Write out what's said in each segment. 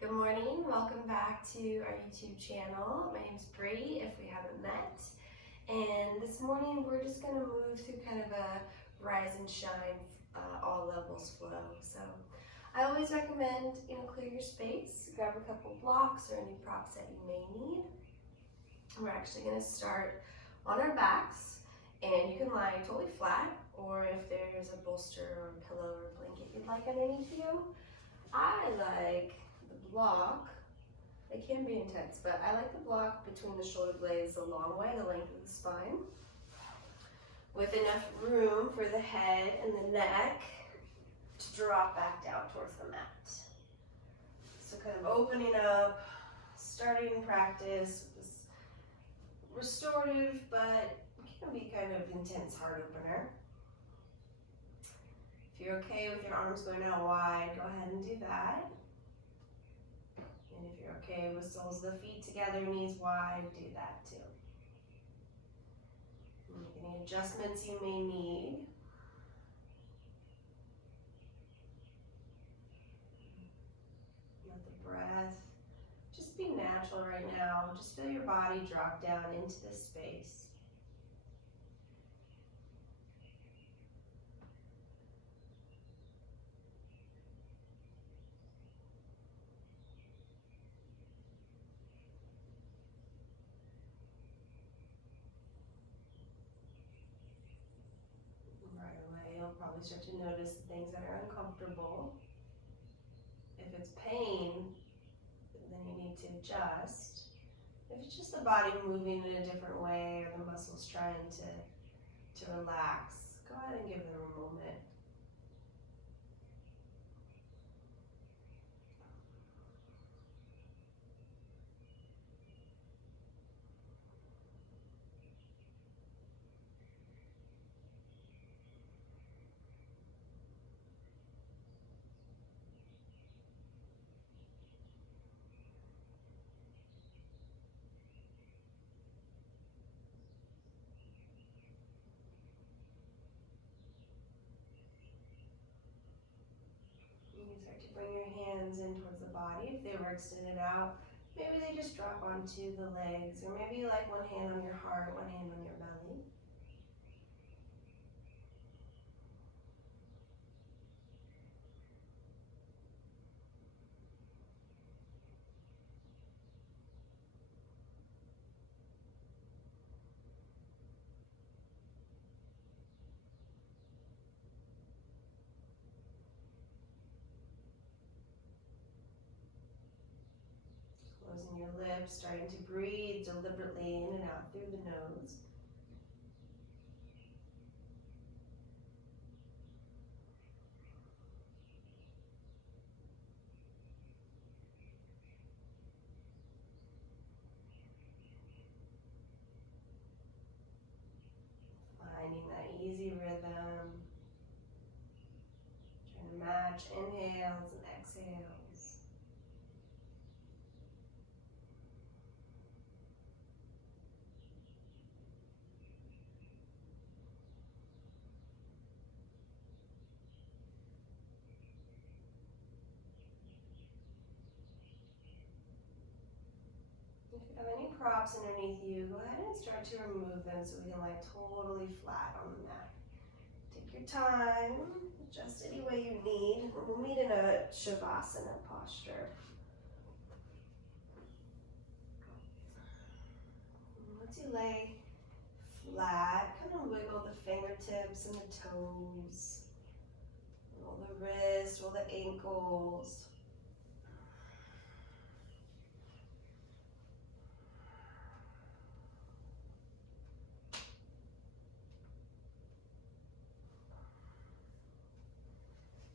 Good morning, welcome back to our YouTube channel. My name is Bree, if we haven't met. And this morning we're just going to move through kind of a rise and shine, all levels flow. So I always recommend, clear your space, grab a couple blocks or any props that you may need. We're actually going to start on our backs, and you can lie totally flat, or if there's a bolster or a pillow or a blanket you'd like underneath you. I like the block. It can be intense, but I like the block between the shoulder blades a long way, the length of the spine, with enough room for the head and the neck to drop back down towards the mat. So kind of opening up, starting practice with this restorative, but can be kind of intense heart opener. If you're okay with your arms going out wide, go ahead and do that. And if you're okay with soles of the feet together, knees wide, do that too. Make any adjustments you may need. Let the breath just be natural right now. Just feel your body drop down into this space. You'll probably start to notice the things that are uncomfortable. If it's pain, then you need to adjust. If it's just the body moving in a different way or the muscles trying to relax, go ahead and give them a moment. Start to bring your hands in towards the body. If they were extended out, maybe they just drop onto the legs, or maybe you like one hand on your heart, one hand on your belly. Closing your lips, starting to breathe deliberately in and out through the nose. Finding that easy rhythm. Trying to match inhales and exhales. If you have any props underneath you, go ahead and start to remove them so we can lie totally flat on the mat. Take your time, adjust any way you need. We'll meet in a Shavasana posture. Once you lay flat, kind of wiggle the fingertips and the toes. Roll the wrists, roll the ankles.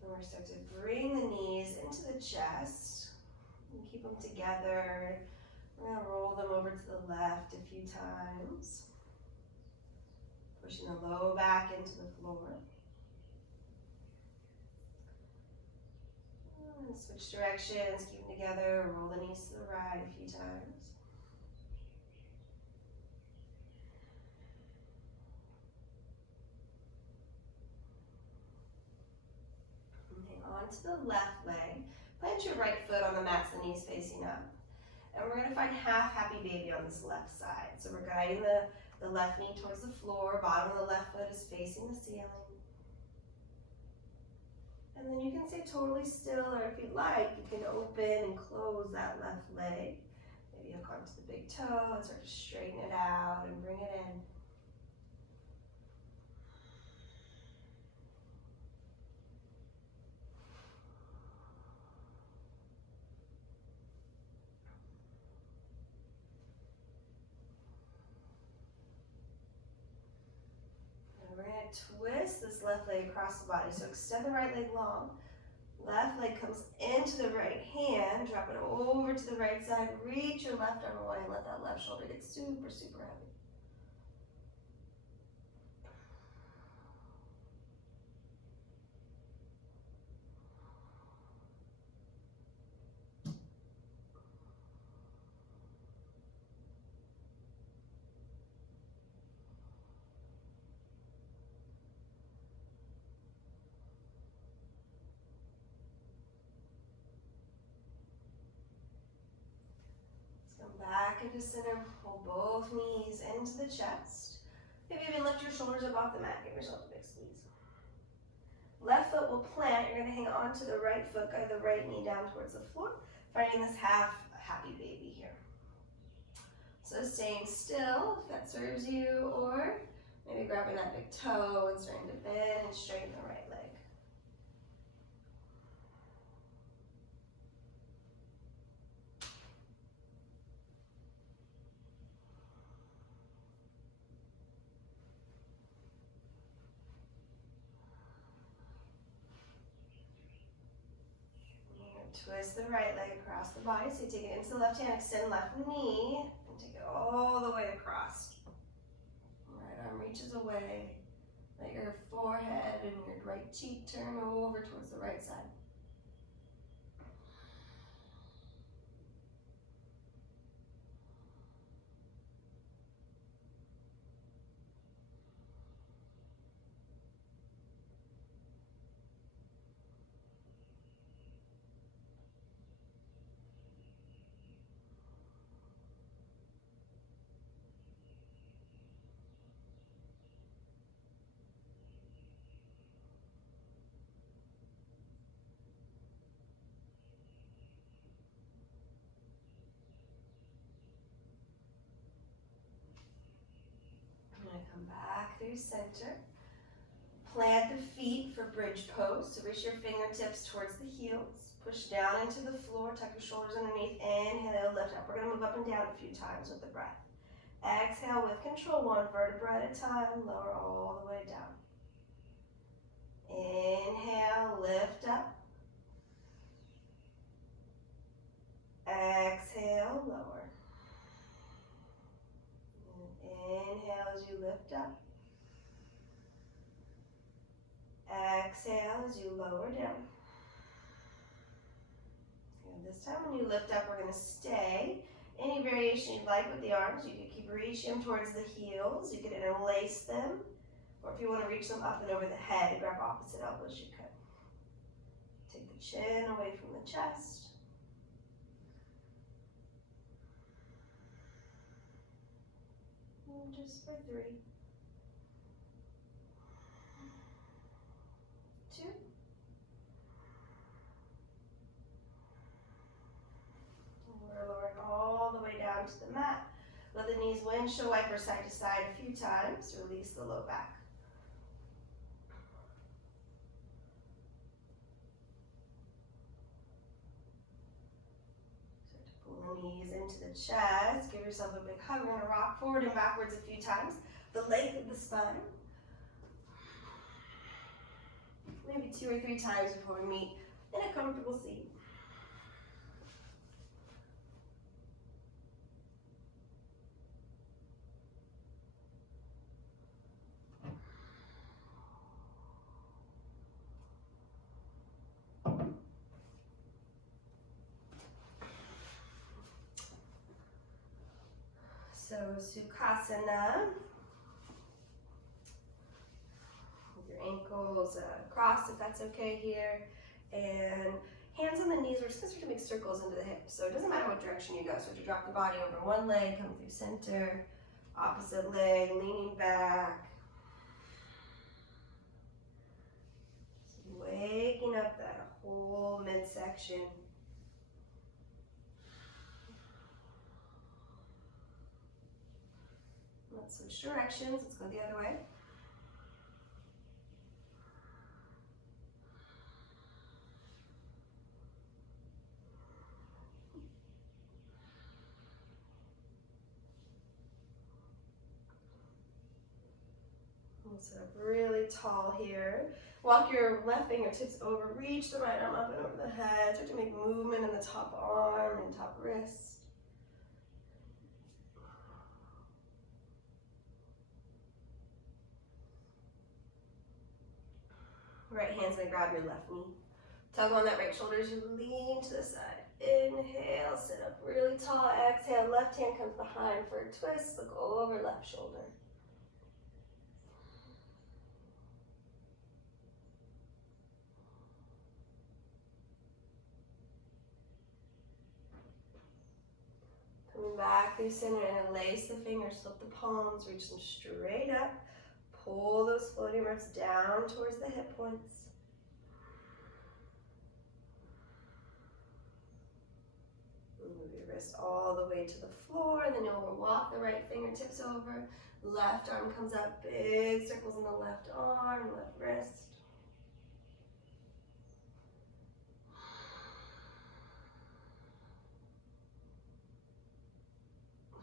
And we're start to bring the knees into the chest and keep them together. We're going to roll them over to the left a few times. Pushing the low back into the floor. And switch directions, keep them together. Roll the knees to the right a few times. Onto the left leg. Plant your right foot on the mat so the knees facing up. And we're going to find half happy baby on this left side. So we're guiding the left knee towards the floor, bottom of the left foot is facing the ceiling. And then you can stay totally still, or if you like, you can open and close that left leg. Maybe hook onto the big toe and start to straighten it out and bring it in. And we're going to twist this left leg across the body. So extend the right leg long. Left leg comes into the right hand, drop it over to the right side, reach your left arm away and let that left shoulder get super, super heavy. Back into center, pull both knees into the chest. Maybe even lift your shoulders up off the mat, give yourself a big squeeze. Left foot will plant, you're going to hang on to the right foot, guide the right knee down towards the floor, finding this half happy baby here. So staying still, if that serves you, or maybe grabbing that big toe and starting to bend and straighten the right leg. Twist the right leg across the body. So you take it into the left hand, extend left knee, and take it all the way across. Right arm reaches away. Let your forehead and your right cheek turn over towards the right side. Come back through center. Plant the feet for bridge pose. So reach your fingertips towards the heels. Push down into the floor. Tuck your shoulders underneath. Inhale, lift up. We're going to move up and down a few times with the breath. Exhale with control, one vertebra at a time. Lower all the way down. Inhale, lift up. Exhale, lower. Inhale as you lift up. Exhale as you lower down. And this time when you lift up, we're going to stay. Any variation you'd like with the arms, you can keep reaching them towards the heels. You can interlace them. Or if you want to reach them up and over the head, grab opposite elbows, you could. Take the chin away from the chest. And just for 3, 2, we're lowering all the way down to the mat. Let the knees windshield wiper side to side a few times. Release the low back. Start to pull the knees into the chest. Give yourself a big hug. We're going to rock forward and backwards a few times. The length of the spine. Maybe 2 or 3 times before we meet in a comfortable seat. So Sukhasana, with your ankles crossed if that's okay here, and Hands on the knees, we're just gonna start to make circles into the hips. So it doesn't matter what direction you go. So to drop the body over one leg, come through center, opposite leg, leaning back. So waking up that whole midsection. Let's switch directions. Let's go the other way. We'll sit up really tall here. Walk your left fingertips over, reach the right arm up and over the head. Start to make movement in the top arm and top wrist. Right hand's gonna grab your left knee. Tug on that right shoulder as you lean to the side. Inhale, sit up really tall. Exhale, left hand comes behind for a twist. Look over left shoulder. Coming back through center and lace the fingers, flip the palms, reach them straight up. Pull those floating ribs down towards the hip points. Move your wrist all the way to the floor, and then you'll walk the right fingertips over. Left arm comes up, big circles in the left arm, left wrist.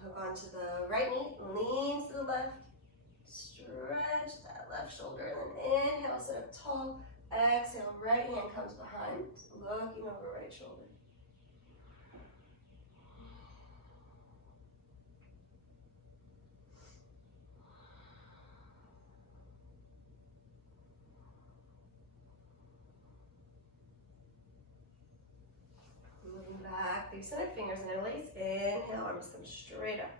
Hook onto the right knee, leans to the left. Stretch that left shoulder, and then inhale, sit up tall. Exhale, right hand comes behind, looking over right shoulder. Moving back through center, fingers interlace. Inhale, arms come straight up.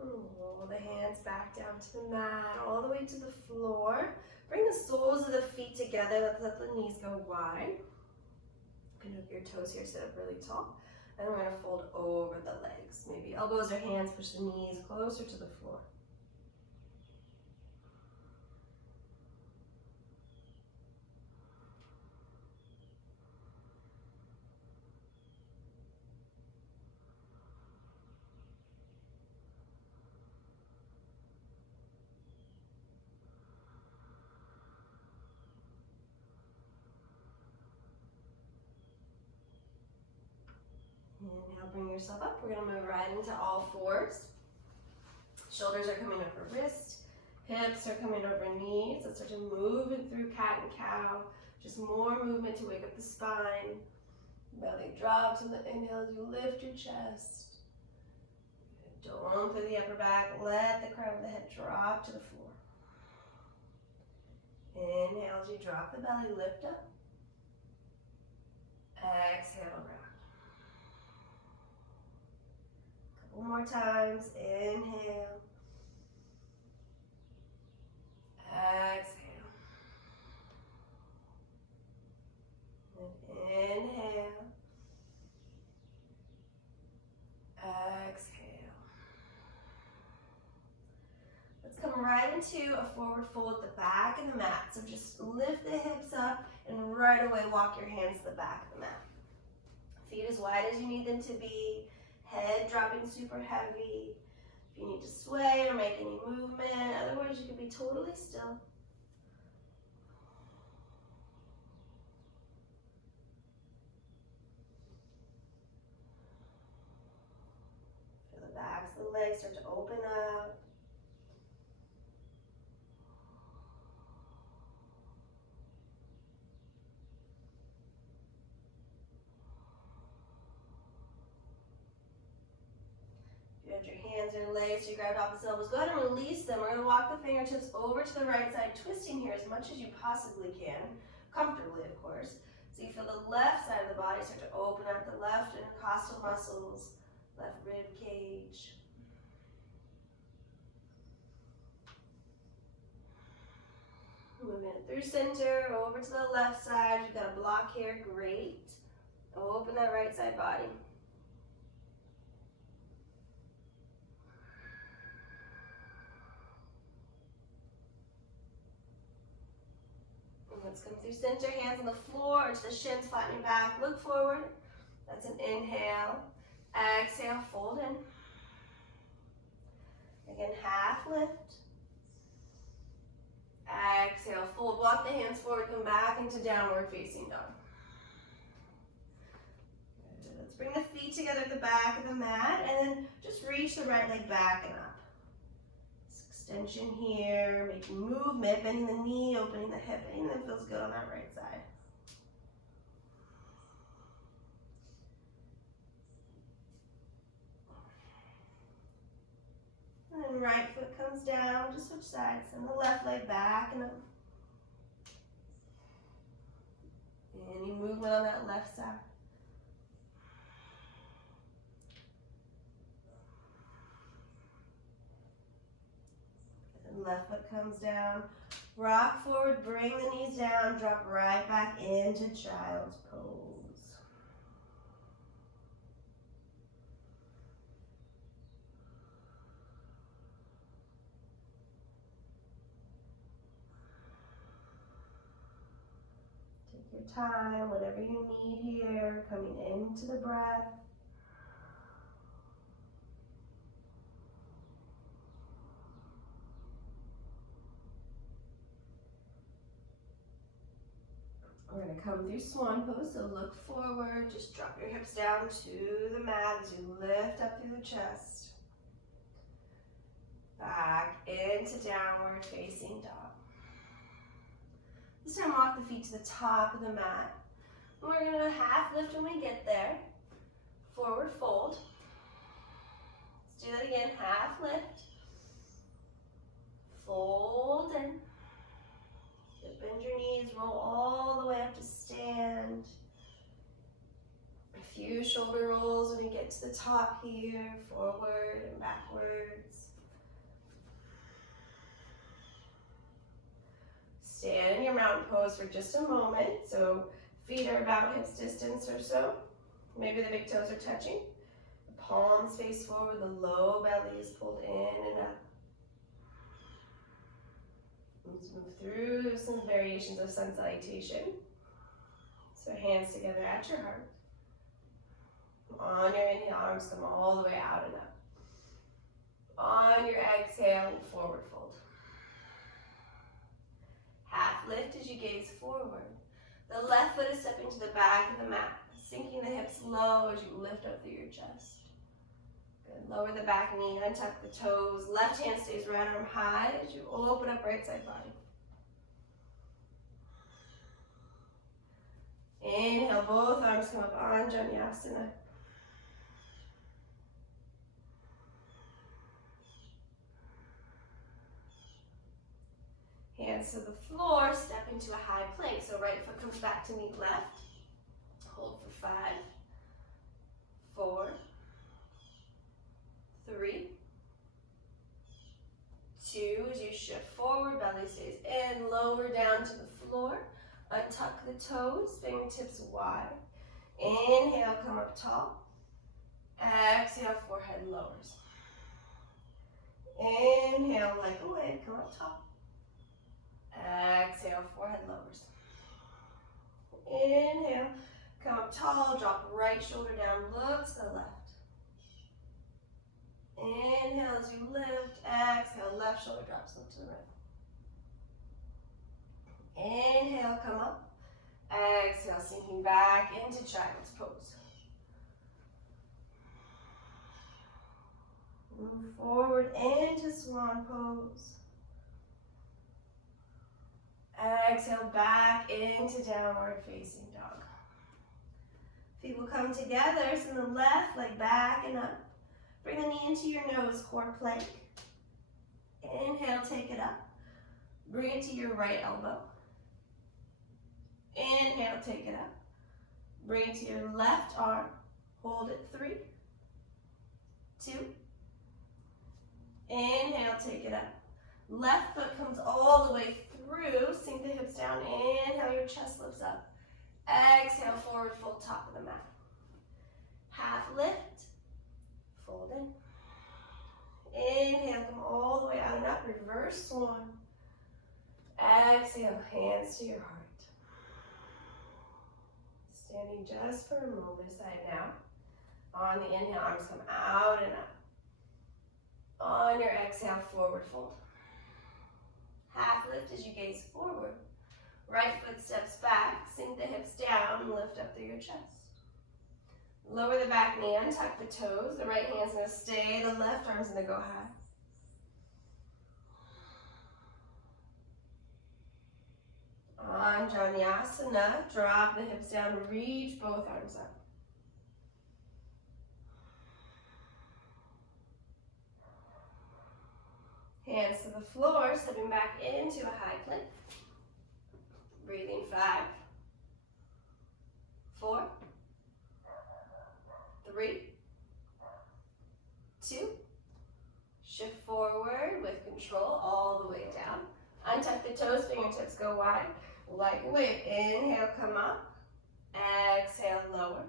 Roll the hands back down to the mat, all the way to the floor. Bring the soles of the feet together. Let the knees go wide. You can hook your toes here, sit up really tall. And we're going to fold over the legs. Maybe elbows or hands, push the knees closer to the floor. Inhale, bring yourself up. We're going to move right into all fours. Shoulders are coming over wrist. Hips are coming over knees. Let's start to move it through cat and cow. Just more movement to wake up the spine. Belly drops on the inhale as you lift your chest. Dome through the upper back. Let the crown of the head drop to the floor. Inhale as you drop the belly, lift up. Exhale, round. Couple more times. Inhale. Exhale. And inhale. Exhale. Let's come right into a forward fold at the back of the mat. So just lift the hips up and right away walk your hands to the back of the mat. Feet as wide as you need them to be. Head dropping super heavy. If you need to sway or make any movement, otherwise you can be totally still. Feel the backs of the legs start to open up. Your hands are laced, you grabbed opposite elbows. Go ahead and release them. We're going to walk the fingertips over to the right side, twisting here as much as you possibly can, comfortably, of course. So you feel the left side of the body start to open up, the left intercostal muscles, left rib cage. through center, over to the left side. You've got a block here, great. Open that right side body. And let's come through center, hands on the floor, arch the shins, flatten your back, look forward. That's an inhale. Exhale, fold in. Again, half lift. Exhale, fold, walk the hands forward, come back into downward facing dog. Good. Let's bring the feet together at the back of the mat and then just reach the right leg back and up. This extension here, making movement, bending the knee, opening the hip, anything that feels good on that right side. And then right foot comes down, just switch sides. Send the left leg back and up. Any movement on that left side. And left foot comes down. Rock forward, bring the knees down, drop right back into child's pose. Your time, whatever you need here, coming into the breath. We're going to come through Swan Pose, so look forward, just drop your hips down to the mat as you lift up through the chest. Back into downward facing dog. This time walk the feet to the top of the mat. And we're going to half lift when we get there. Forward fold. Let's do that again. Half lift. Fold in. Bend your knees. Roll all the way up to stand. A few shoulder rolls when you get to the top here. Forward and backwards. Stand in your mountain pose for just a moment. So feet are about hips distance or so. Maybe the big toes are touching. The palms face forward. The low belly is pulled in and up. Let's move through some variations of sun salutation. So hands together at your heart. On your inhale, arms come all the way out and up. On your exhale, forward fold. Half lift as you gaze forward. The left foot is stepping to the back of the mat, sinking the hips low as you lift up through your chest. Good. Lower the back knee, untuck the toes. Left hand stays right arm high as you open up right side body. Inhale, both arms come up, Anjaneyasana. Hands to the floor, step into a high plank. So right foot comes back to meet left. Hold for 5, 4, 3, 2. As you shift forward, belly stays in, lower down to the floor. Untuck the toes, fingertips wide. Inhale, come up tall. Exhale, forehead lowers. Inhale, leg away, come up tall. Exhale, forehead lowers. Inhale, come up tall, drop right shoulder down, look to the left. Inhale as you lift, exhale, left shoulder drops, look to the right. Inhale, come up. Exhale, sinking back into child's pose. Move forward into Swan Pose. Exhale, back into downward facing dog. Feet will come together, send the left leg back and up. Bring the knee into your nose, core plank. Inhale, take it up. Bring it to your right elbow. Inhale, take it up. Bring it to your left arm. Hold it, 3, 2. Inhale, take it up. Left foot comes all the way through. Sink the hips down. Inhale, your chest lifts up. Exhale, forward fold, top of the mat. Half lift, fold in. Inhale, come all the way out and up, reverse swan. Exhale, hands to your heart. Standing just for a moment aside now. On the inhale, arms come out and up. On your exhale, forward fold. Half lift as you gaze forward. Right foot steps back, sink the hips down, lift up through your chest. Lower the back knee, untuck the toes. The right hand's gonna stay, the left arm's gonna go high. Anjaneyasana, drop the hips down, reach both arms up. Hands to the floor, stepping back into a high plank. Breathing 5, 4, 3, 2. Shift forward with control all the way down. Untuck the toes, fingertips go wide. Like a wave. Inhale, come up. Exhale, lower.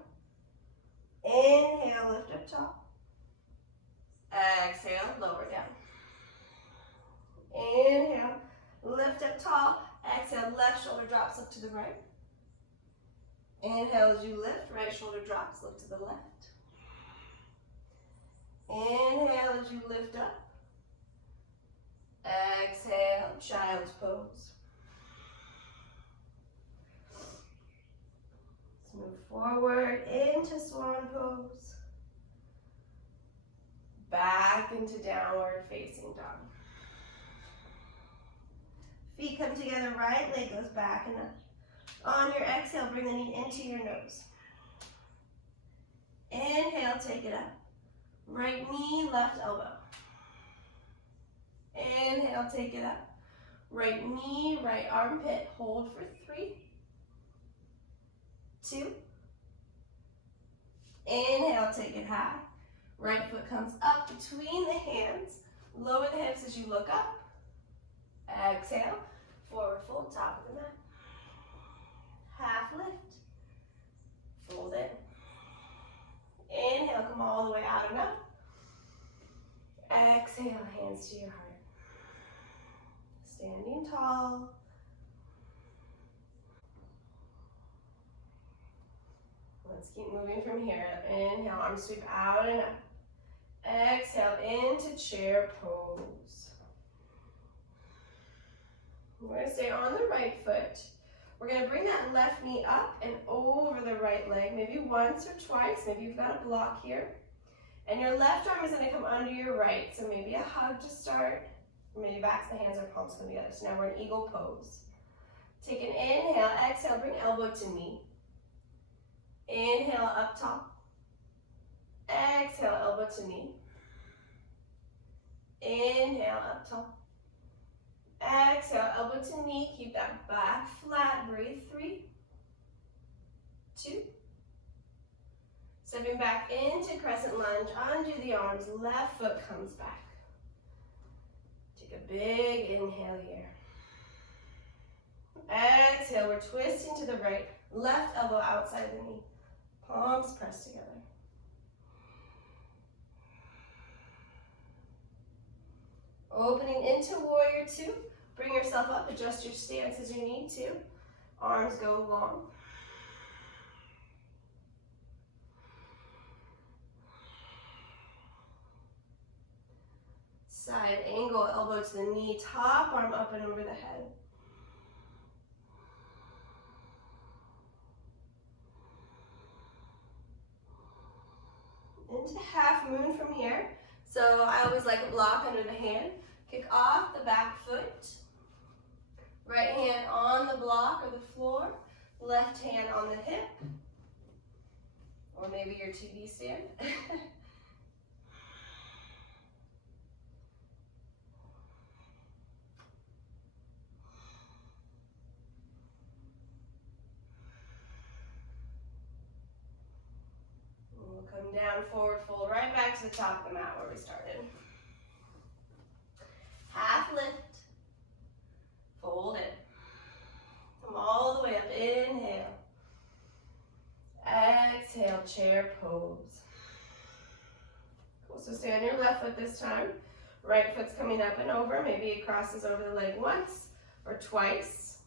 Inhale, lift up top. Exhale, lower down. Inhale, lift up tall. Exhale, left shoulder drops, look to the right. Inhale as you lift, right shoulder drops, look to the left. Inhale as you lift up. Exhale, child's pose. Let's move forward into swan pose. Back into downward facing dog. Feet come together, right leg goes back and up. On your exhale, bring the knee into your nose. Inhale, take it up. Right knee, left elbow. Inhale, take it up. Right knee, right armpit, hold for 3, 2. Inhale, take it high. Right foot comes up between the hands. Lower the hips as you look up. Exhale, forward fold, top of the mat. Half lift, fold in. Inhale, come all the way out and up. Exhale, hands to your heart. Standing tall. Let's keep moving from here. Inhale, arms sweep out and up. Exhale, into chair pose. We're going to stay on the right foot. We're going to bring that left knee up and over the right leg, maybe once or twice. Maybe you've got a block here. And your left arm is going to come under your right. So maybe a hug to start. Or maybe backs of the hands or palms come together. So now we're in eagle pose. Take an inhale, exhale, bring elbow to knee. Inhale, up top. Exhale, elbow to knee. Inhale, up top. Exhale, elbow to knee, keep that back flat, breathe 3, 2. Stepping back into crescent lunge, undo the arms, left foot comes back. Take a big inhale here. Exhale, we're twisting to the right, left elbow outside the knee, palms pressed together. Opening into warrior 2. Bring yourself up, adjust your stance as you need to. Arms go long. Side angle, elbow to the knee, top arm up and over the head. Into half moon from here. So I always like a block under the hand. Kick off the back foot. Right hand on the block or the floor. Left hand on the hip. Or maybe your TV stand. We'll come down, forward fold, right back to the top of the mat where we started. Half lift, fold in. exhale, chair pose. Cool, so stay on your left foot this time. Right foot's coming up and over. Maybe it crosses over the leg once or twice.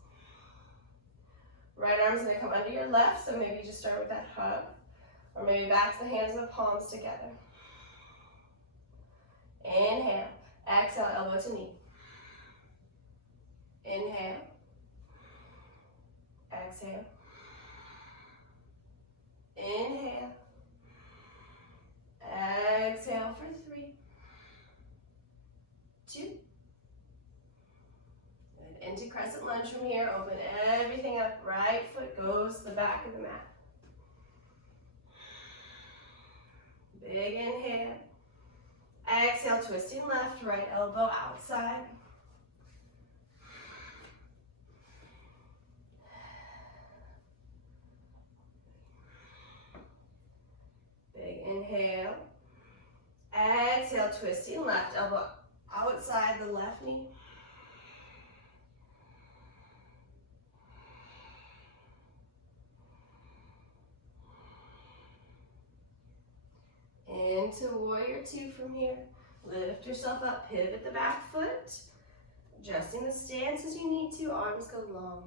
Right arm's gonna come under your left, so maybe just start with that hug. Or maybe back to the hands and the palms together. Inhale. Exhale, elbow to knee. Inhale. Exhale. Inhale. Exhale for 3, 2. Good. Into Crescent Lunge from here. Open everything up. Right foot goes to the back of the mat. Big inhale. Exhale, twisting left, right elbow outside. Big inhale. Exhale, twisting left elbow outside the left knee. Into warrior 2 from here. Lift yourself up, pivot the back foot. Adjusting the stance as you need to, arms go long.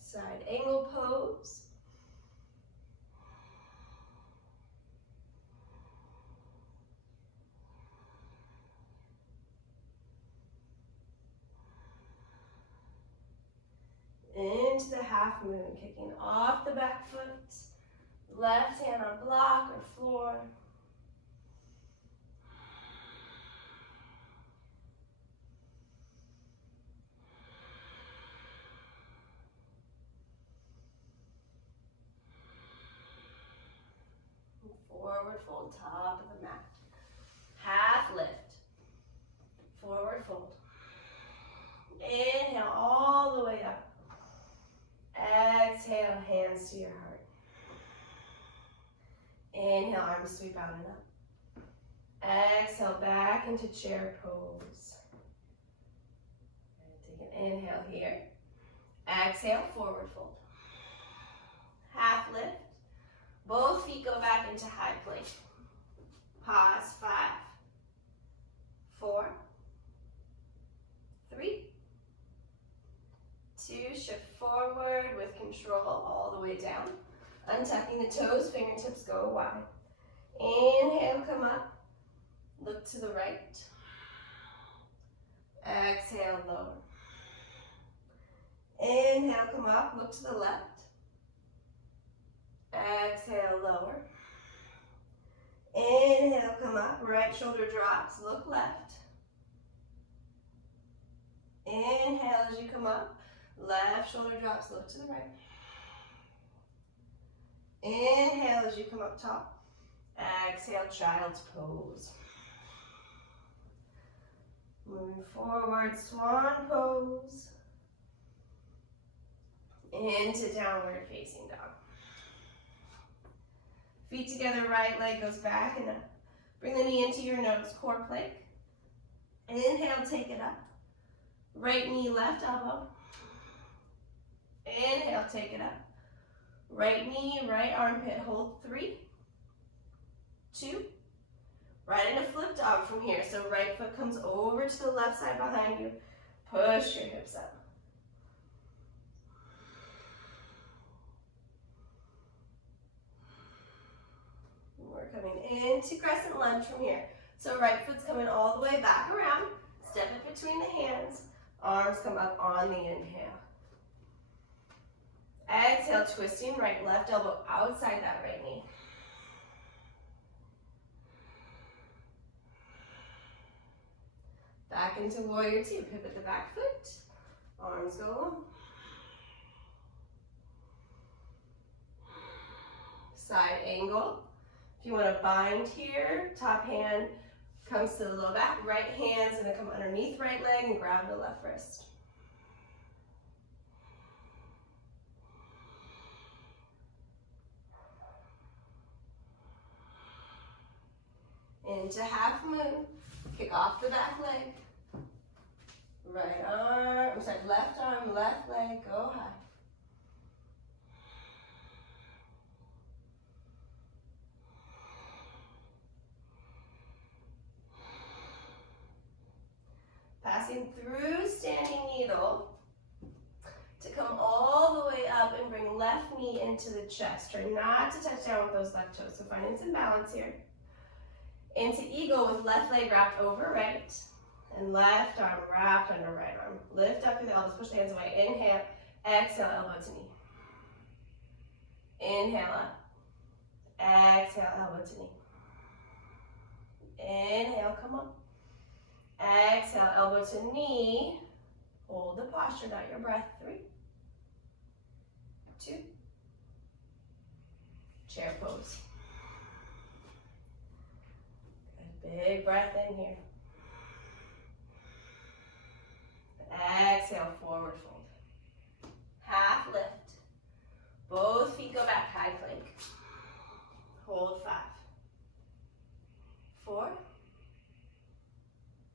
Side angle pose. Into the half moon, kicking off the back foot. Left hand on block or floor. Forward fold, top of the mat. Half lift. Forward fold. Inhale all the way up. Exhale, hands to your heart. Inhale, arms sweep out and up. Exhale, back into chair pose. Take an inhale here. Exhale, forward fold. Half lift. Both feet go back into high plank. Pause, 5, 4, 3, 2, shift forward with control all the way down. Untucking the toes, fingertips go wide. Inhale, come up. Look to the right. Exhale, lower. Inhale, come up, look to the left. Exhale, lower. Inhale, come up, right shoulder drops, look left. Inhale as you come up, left shoulder drops, look to the right. Inhale as you come up top. Exhale, child's pose. Moving forward, swan pose. Into downward facing dog. Feet together, right leg goes back and up. Bring the knee into your nose, core plank. Inhale, take it up. Right knee, left elbow. Inhale, take it up. Right knee, right armpit, hold 3, 2. Right into flip dog from here. So right foot comes over to the left side behind you. Push your hips up. We're coming into Crescent Lunge from here. So right foot's coming all the way back around. Step it between the hands. Arms come up on the inhale. Exhale, twisting right, left elbow outside that right knee. Back into warrior 2. Pivot the back foot. Arms go long. Side angle. If you want to bind here, top hand comes to the low back. Right hand's going to come underneath right leg and grab the left wrist. Into half moon. Kick off the back leg. Right arm, I'm sorry, left arm, left leg, go high. Passing through standing needle to come all the way up and bring left knee into the chest. Try not to touch down with those left toes, so finding some balance here. Into eagle with left leg wrapped over right, and left arm wrapped under right arm. Lift up through the elbows, push the hands away. Inhale, exhale, elbow to knee. Inhale up, exhale, elbow to knee. Inhale, come up. Exhale, elbow to knee. Hold the posture, not your breath. 3, 2, chair pose. Good, big breath in here. Exhale, forward fold. Half lift. Both feet go back, high plank. Hold 5, 4,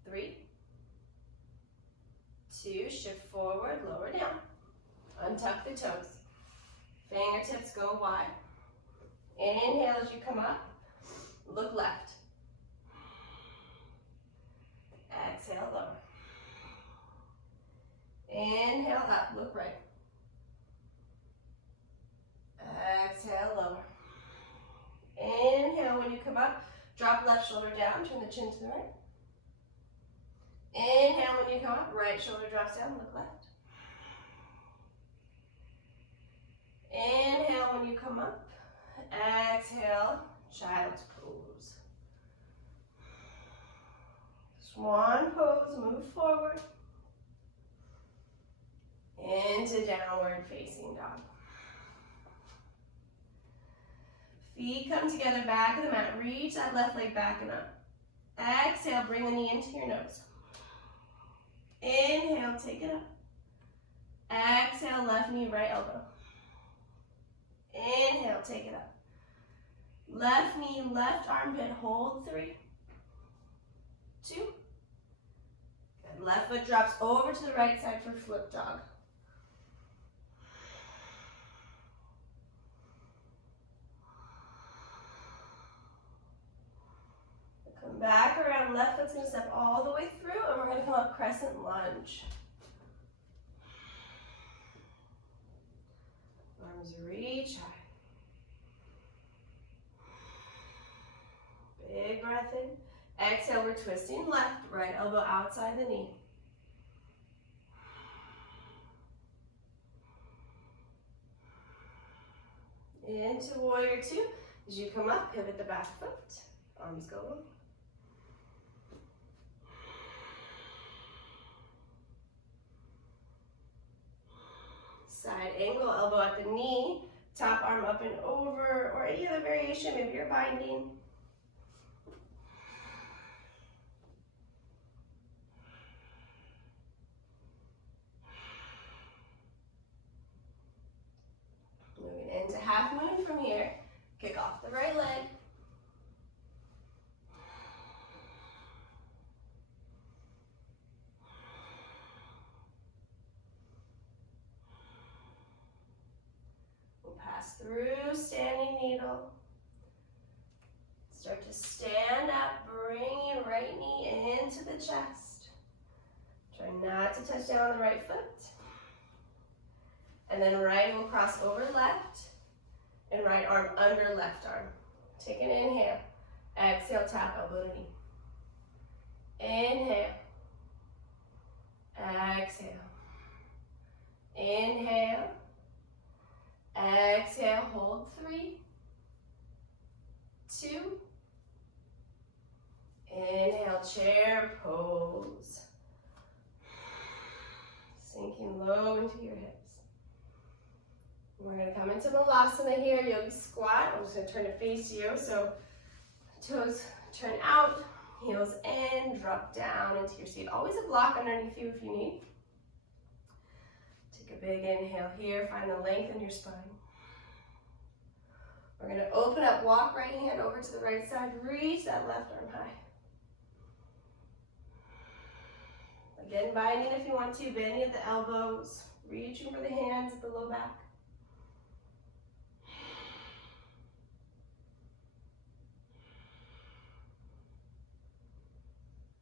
3, 2, shift forward, lower down. Untuck the toes. Fingertips go wide. Inhale as you come up. Look left. Exhale, lower. Inhale up, look right. Exhale, lower. Inhale when you come up. Drop left shoulder down, turn the chin to the right. Inhale when you come up, right shoulder drops down, look left. Inhale when you come up. Exhale, child's pose. Swan pose, move forward. Into downward facing dog. Feet come together, back of the mat. Reach that left leg back and up. Exhale, bring the knee into your nose. Inhale, take it up. Exhale, left knee, right elbow. Inhale, take it up. Left knee, left armpit, hold 3, 2. Good. Left foot drops over to the right side for flip dog. Come back around, left foot's gonna step all the way through, and we're gonna come up crescent lunge. Arms reach high. Big breath in. Exhale, we're twisting left, right elbow outside the knee. Into warrior 2. As you come up, pivot the back foot. Arms go long. Side angle, elbow at the knee, top arm up and over, or any other variation, maybe you're binding. Moving into half moon from here, kick off the right leg. Pass through standing needle. Start to stand up, bringing right knee into the chest. Try not to touch down on the right foot. And then right will cross over left, and right arm under left arm. Take an inhale. Exhale, tap elbow to knee. Inhale. Exhale. Inhale. Exhale, hold 3, 2. Inhale, chair pose. Sinking low into your hips. We're going to come into Malasana here, yogi squat. I'm just going to turn to face you. So toes turn out, heels in, drop down into your seat. Always a block underneath you if you need. Take a big inhale here, find the length in your spine. We're going to open up, walk right hand over to the right side, reach that left arm high. Again, binding if you want to, bending at the elbows, reaching for the hands at the low back.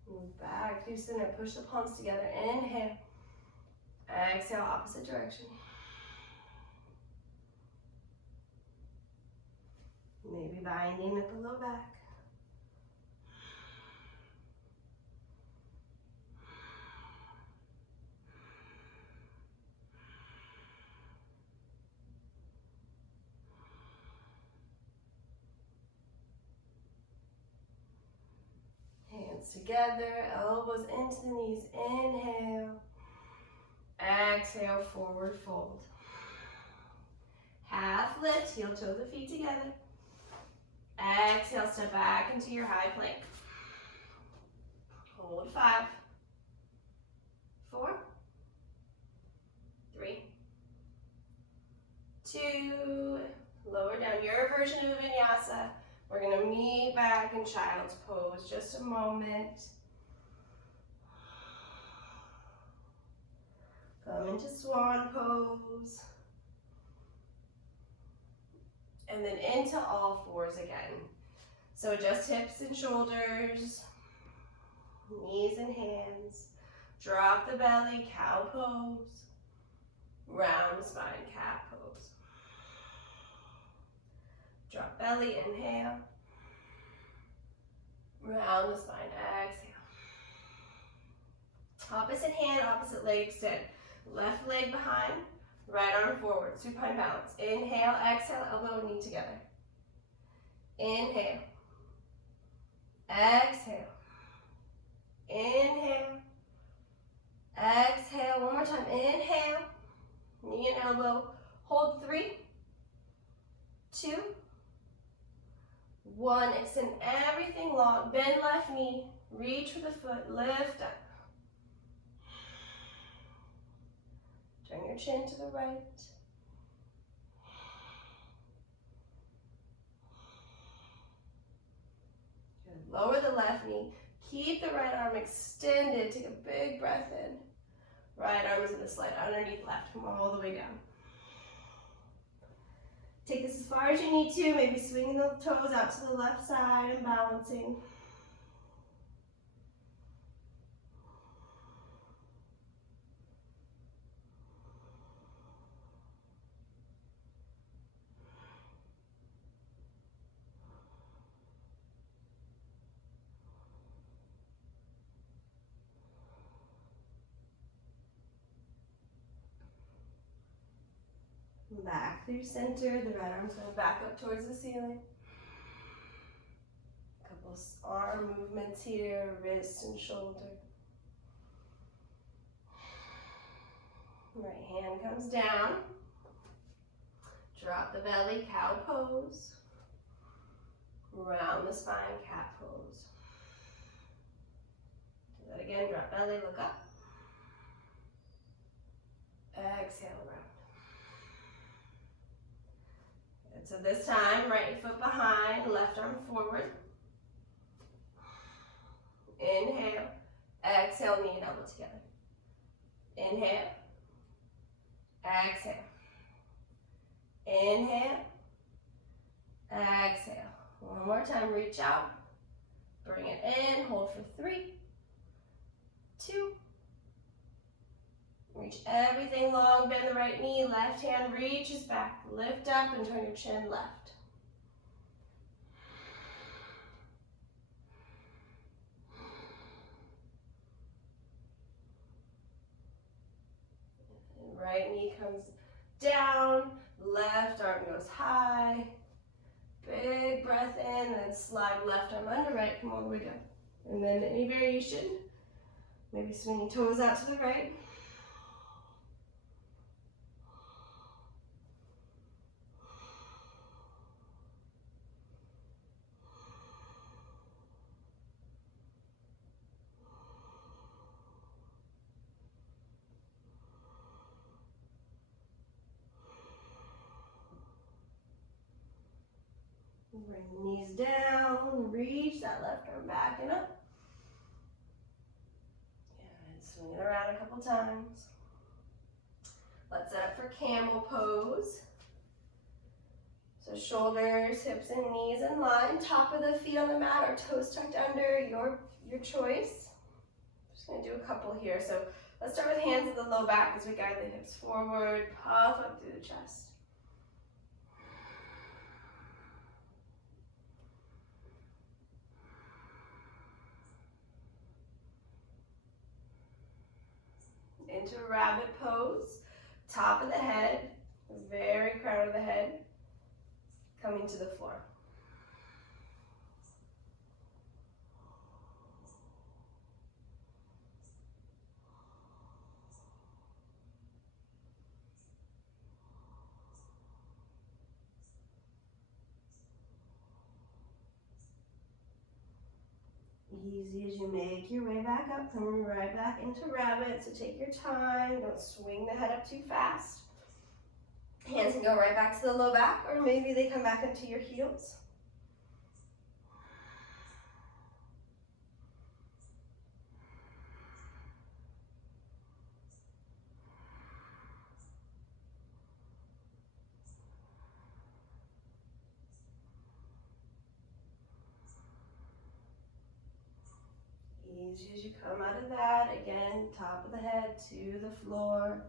Move back through center, push the palms together, inhale. Exhale, opposite direction. Maybe binding at the low back. Hands together, elbows into the knees, inhale. Exhale, forward fold. Half lift, heel toe the feet together. Exhale, step back into your high plank. Hold 5, 4, 3, 2, lower down. Your version of vinyasa. We're gonna meet back in child's pose. Just a moment. Come into Swan Pose. And then into all fours again. So adjust hips and shoulders, knees and hands. Drop the belly, cow pose. Round the spine, cat pose. Drop belly, inhale. Round the spine, exhale. Opposite hand, opposite leg extend. Left leg behind, right arm forward, supine balance. Inhale, exhale, elbow and knee together. Inhale. Exhale. Inhale. Exhale. One more time. Inhale. Knee and elbow. Hold 3, 2, 1. Extend everything long. Bend left knee. Reach for the foot. Lift up. Turn your chin to the right. Good. Lower the left knee. Keep the right arm extended. Take a big breath in. Right arm is going to slide underneath left. Come all the way down. Take this as far as you need to. Maybe swinging the toes out to the left side and balancing. Back through center, the right arm's going to back up towards the ceiling. A couple of arm movements here, wrist and shoulder. Right hand comes down. Drop the belly, cow pose. Round the spine, cat pose. Do that again, drop belly, look up. Exhale around. So this time, right foot behind, left arm forward. Inhale, exhale, knee and elbow together. Inhale, exhale. Inhale, exhale. One more time, reach out. Bring it in, hold for 3, 2. Reach everything long, bend the right knee, left hand reaches back. Lift up and turn your chin left. Right knee comes down, left arm goes high. Big breath in, then slide left arm under right, come all the way down. And then any variation, maybe swinging toes out to the right. Bring the knees down, reach that left arm back and up. And Swing it around a couple times. Let's set up for Camel Pose. So shoulders, hips, and knees in line. Top of the feet on the mat or toes tucked under, your choice. Just gonna do a couple here. So let's start with hands at the low back as we guide the hips forward, puff up through the chest. Into rabbit pose, top of the head, very crown of the head, coming to the floor. Easy as you make your way back up, coming right back into rabbit, so take your time, don't swing the head up too fast. Hands can go right back to the low back, or maybe they come back into your heels. Easy as you come out of that, again, top of the head to the floor.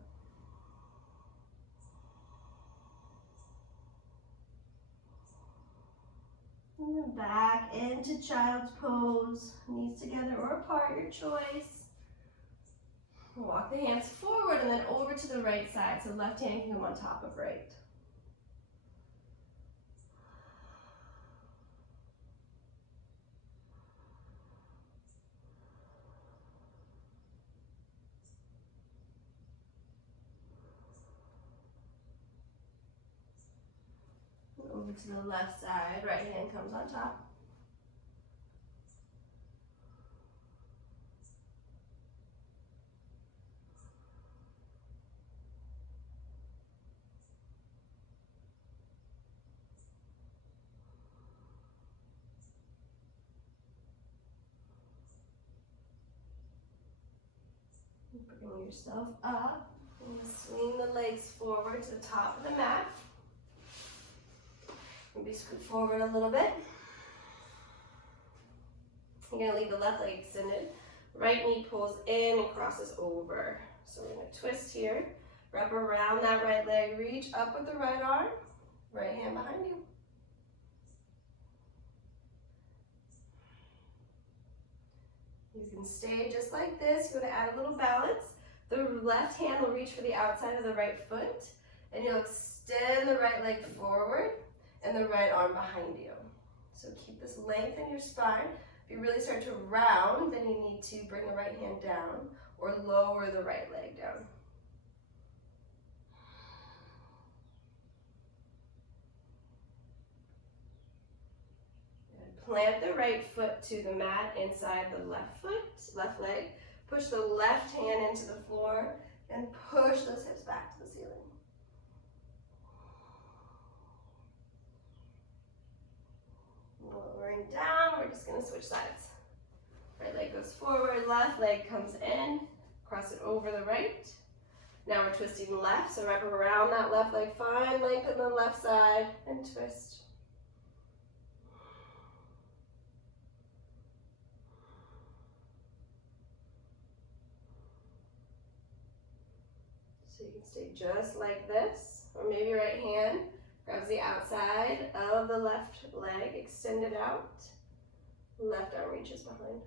And then back into child's pose, knees together or apart, your choice. Walk the hands forward and then over to the right side, so left hand can come on top of right. Over to the left side, right hand comes on top. Bring yourself up and swing the legs forward to the top of the mat. Maybe scoot forward a little bit. You're going to leave the left leg extended. Right knee pulls in and crosses over. So we're going to twist here. Wrap around that right leg. Reach up with the right arm. Right hand behind you. You can stay just like this. You're going to add a little balance. The left hand will reach for the outside of the right foot. And you'll extend the right leg forward and the right arm behind you. So keep this length in your spine. If you really start to round, then you need to bring the right hand down or lower the right leg down. And plant the right foot to the mat inside the left leg. Push the left hand into the floor and push those hips back to the ceiling. Lowering down, we're just going to switch sides. Right leg goes forward, left leg comes in, cross it over the right. Now we're twisting left, so wrap around that left leg, find length on the left side, and twist. So you can stay just like this, or maybe right hand grabs the outside of the left leg, extend it out. Left arm reaches behind.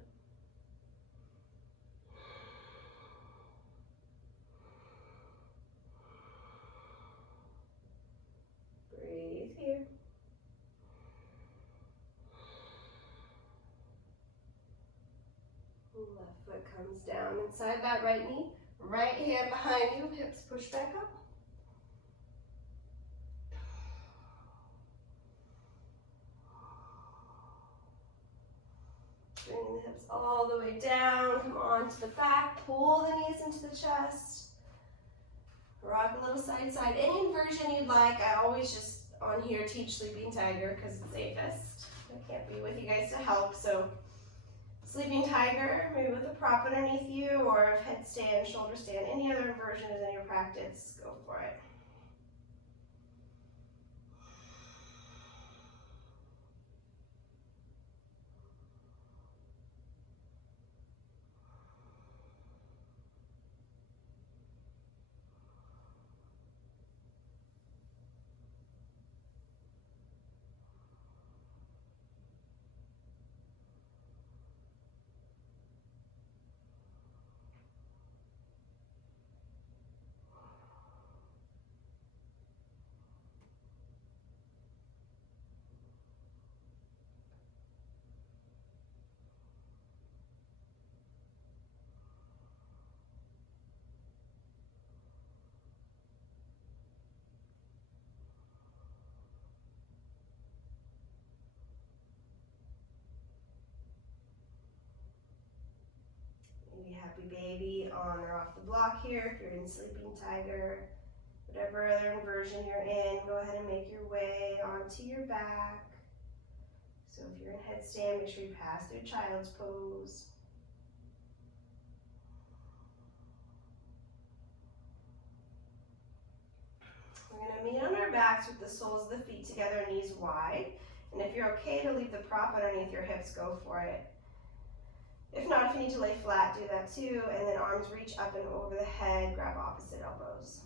Breathe here. Left foot comes down inside that right knee. Right hand behind you, hips push back up. Bringing the hips all the way down, come on to the back, pull the knees into the chest. Rock a little side to side. Any version you'd like. I always just on here teach Sleeping Tiger because it's safest. I can't be with you guys to help, so Sleeping tiger, maybe with a prop underneath you, or if headstand, shoulder stand, any other version is in your practice, go for it. Maybe happy baby on or off the block here if you're in sleeping tiger. Whatever other inversion you're in, go ahead and make your way onto your back. So if you're in headstand, make sure you pass through child's pose. We're going to meet on our backs with the soles of the feet together, knees wide. And if you're okay to leave the prop underneath your hips, go for it. If not, if you need to lay flat, do that too. And then arms reach up and over the head, grab opposite elbows.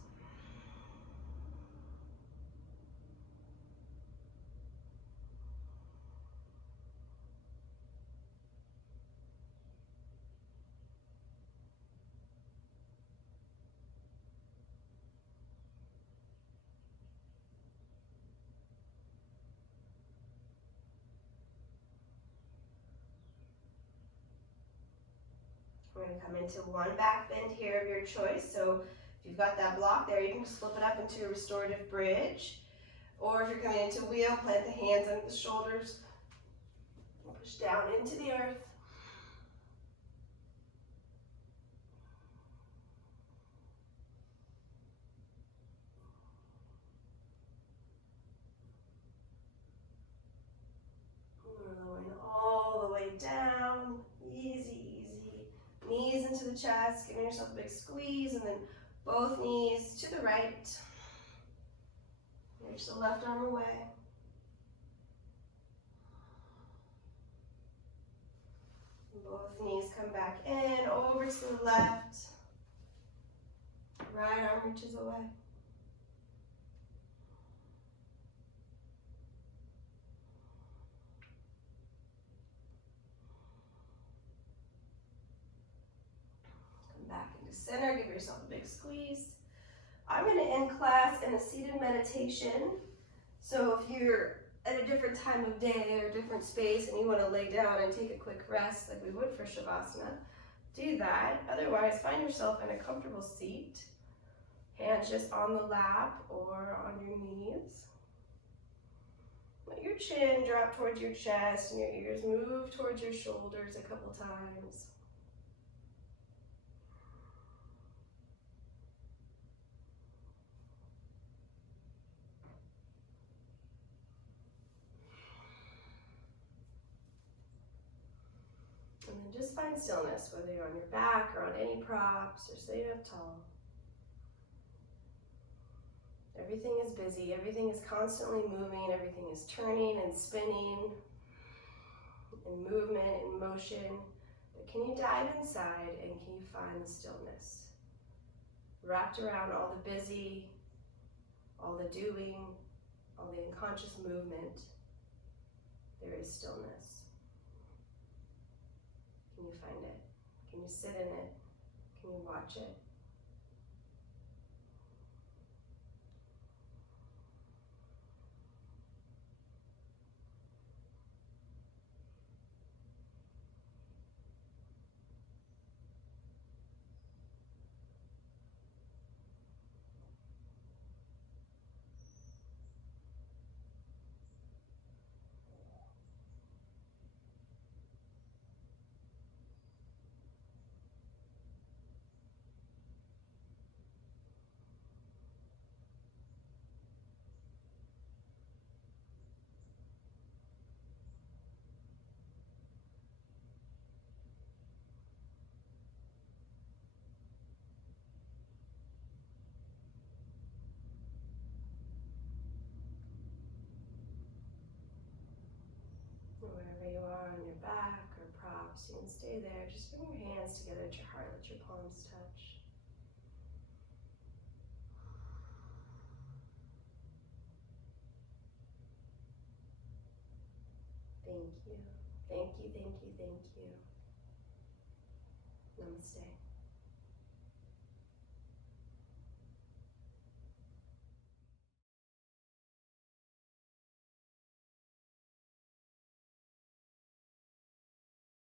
We're going to come into one back bend here of your choice. So if you've got that block there, you can just flip it up into a restorative bridge. Or if you're coming into wheel, plant the hands under the shoulders, push down into the earth. We're lowering all the way down, easy, easy. Knees into the chest, giving yourself a big squeeze, and then both knees to the right. Reach the left arm away. Both knees come back in, over to the left. Right arm reaches away. Come back into center, give yourself a big squeeze. I'm going to end class in a seated meditation. So if you're at a different time of day or different space and you want to lay down and take a quick rest like we would for Shavasana, do that. Otherwise, find yourself in a comfortable seat. Hands just on the lap or on your knees. Let your chin drop towards your chest and your ears move towards your shoulders a couple times. And then just find stillness, whether you're on your back or on any props or sitting up tall. Everything is busy, everything is constantly moving, everything is turning and spinning, in movement, in motion. But can you dive inside and can you find the stillness? Wrapped around all the busy, all the doing, all the unconscious movement, there is stillness. Can you find it? Can you sit in it? Can you watch it? So you can stay there. Just bring your hands together at your heart. Let your palms touch. Thank you. Thank you, thank you, thank you. Namaste.